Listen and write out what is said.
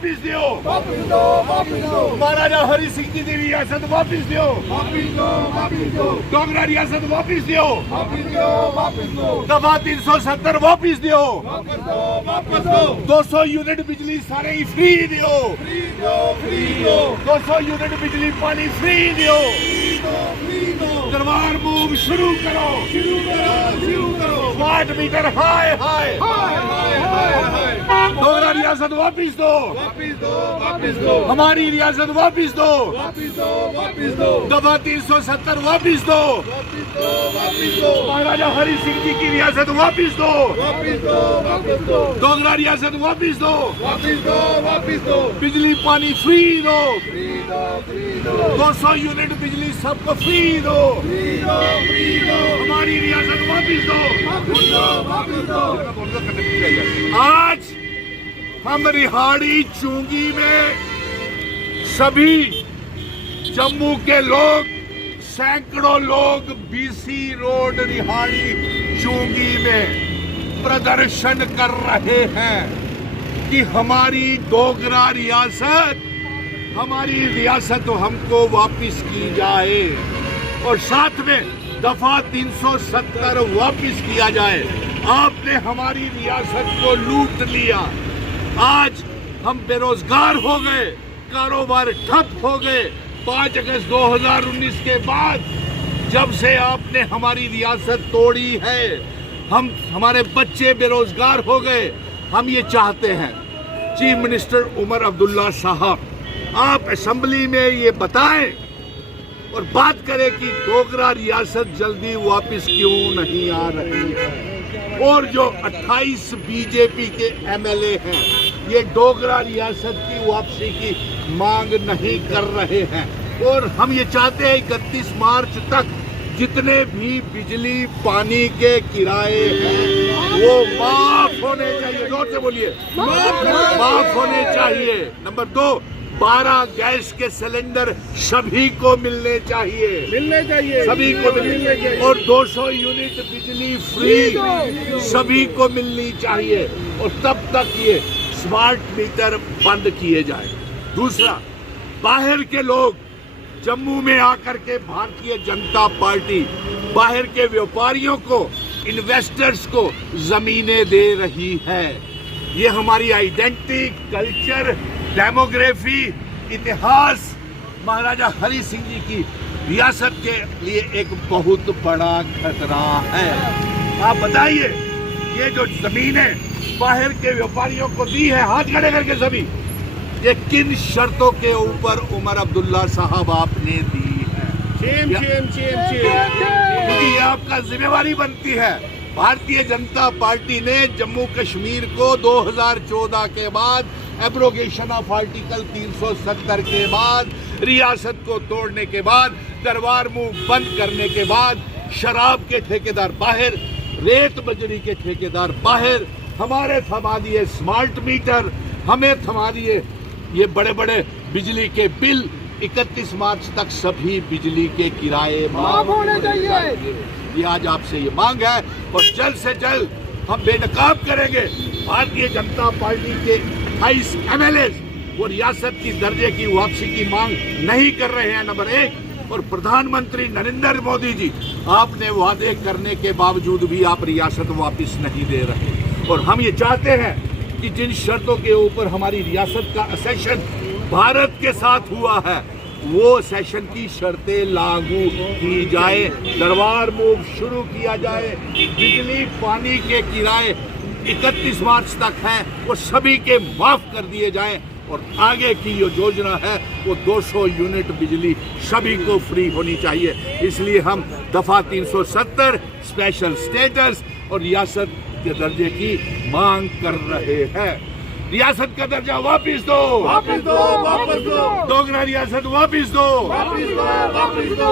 वापिस दो। महाराजा हरि सिंह जी की रियासत वापिस दो। डोगरा रियासत वापिस दो। दफा 370 वापिस दो। 200 यूनिट बिजली सारे ही फ्री दो। 200 यूनिट बिजली पानी फ्री दो। दरबार मूव शुरू करो। स्मार्ट मीटर हाय हाय। डोगरा रियासत वापिस दो। हमारी रियासत वापिस दो। दफा 370 वापिस दो। महाराजा हरि सिंह जी की रियासत वापिस दो। डोगरा रियासत वापिस दो। बिजली पानी फ्री दो। 200 यूनिट बिजली सबको फ्री दो। हमारी रियासत वापिस दो। आज हम रिहाड़ी चुंगी में सभी जम्मू के लोग, सैकड़ों लोग बीसी रोड रिहाड़ी चुंगी में प्रदर्शन कर रहे हैं कि हमारी डोगरा रियासत, हमारी रियासत हमको वापिस की जाए और साथ में दफा 370 वापिस किया जाए। आपने हमारी रियासत को लूट लिया। आज हम बेरोजगार हो गए, कारोबार ठप हो गए। 5 अगस्त 2019 के बाद जब से आपने हमारी रियासत तोड़ी है, हमारे बच्चे बेरोजगार हो गए। हम ये चाहते हैं चीफ मिनिस्टर उमर अब्दुल्ला साहब, आप असेंबली में ये बताएं और बात करें कि डोगरा रियासत जल्दी वापस क्यों नहीं आ रही है। और जो 28 बीजेपी के एमएलए हैं, ये डोगरा रियासत की वापसी की मांग नहीं कर रहे हैं। और हम ये चाहते हैं 31 मार्च तक जितने भी बिजली पानी के किराए हैं वो माफ होने चाहिए। जोर से बोलिए, माफ होने चाहिए। नंबर 2, 12 गैस के सिलेंडर सभी को मिलने चाहिए। सभी को मिलने चाहिए। और 200 यूनिट बिजली फ्री सभी को मिलनी चाहिए। और तब तक ये स्मार्ट मीटर बंद किए जाए। दूसरा, बाहर के लोग जम्मू में आकर के भारतीय जनता पार्टी बाहर के व्यापारियों को, इन्वेस्टर्स को जमीनें दे रही है। ये हमारी आइडेंटिटी, कल्चर, डेमोग्राफी, इतिहास, महाराजा हरि सिंह जी की रियासत के लिए एक बहुत बड़ा खतरा है। आप बताइए, ये जो जमीनें बाहर के व्यापारियों को दी है, हाथ खड़े करके सभी, ये किन शर्तों के ऊपर उमर अब्दुल्ला साहब आपने दी है? क्योंकि ये आपका जिम्मेवारी बनती है। भारतीय जनता पार्टी ने जम्मू कश्मीर को 2014 के बाद, एब्रोगेशन ऑफ आर्टिकल 370 के बाद, रियासत को तोड़ने के बाद, दरबार मुंह बंद करने के बाद, शराब के ठेकेदार बाहर, रेत बजरी के ठेकेदार बाहर, हमारे थमा दिए स्मार्ट मीटर, हमें थमा दिए ये बड़े बड़े बिजली के बिल। 31 मार्च तक सभी बिजली के किराए माफ होने चाहिए। ये आज आपसे ये मांग है और जल्द से जल्द हम बेनकाब करेंगे। भारतीय जनता पार्टी के 28 एमएलए वो रियासत की दर्जे की वापसी की मांग नहीं कर रहे हैं, नंबर 1। और प्रधानमंत्री नरेंद्र मोदी जी, आपने वादे करने के बावजूद भी आप रियासत वापस नहीं दे रहे। और हम ये चाहते हैं कि जिन शर्तों के ऊपर हमारी रियासत का असेशन भारत के साथ हुआ है, वो सेशन की शर्तें लागू की जाए। दरबार मूव शुरू किया जाए। बिजली पानी के किराए 31 मार्च तक हैं, वो सभी के माफ कर दिए जाएं। और आगे की जो योजना है वो 200 यूनिट बिजली सभी को फ्री होनी चाहिए। इसलिए हम दफा 370 स्पेशल स्टेटस और रियासत के दर्जे की मांग कर रहे हैं। रियासत का दर्जा वापिस दो। डोगरा रियासत वापिस दो।